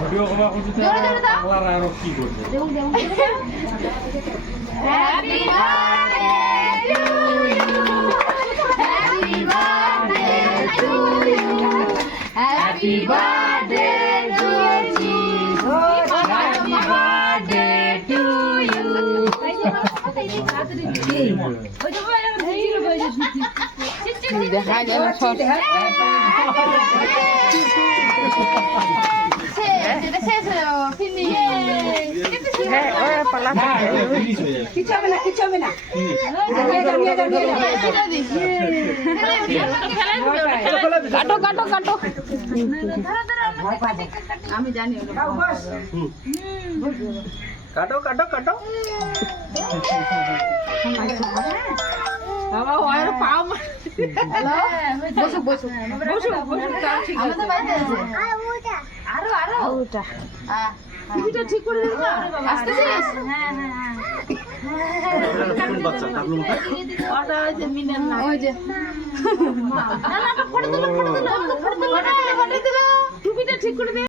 video করা করতে বাংলার আর কি করবে happy birthday to you happy birthday to you happy birthday to you কিছু হবে না কাটো কাটো কাটো আমি জানি কাটো কাটো কাটো বাবা ওর পাও বসো বসো বসো বসো ঠিক আছে আরো আরো ওটা টিভিটা ঠিক করে দিও না আসতেছিস হ্যাঁ বাচ্চা তাবলু ওটা ওই যে মিনার না ওই যে না না ফটো দিলো টুপিটা ঠিক করে দে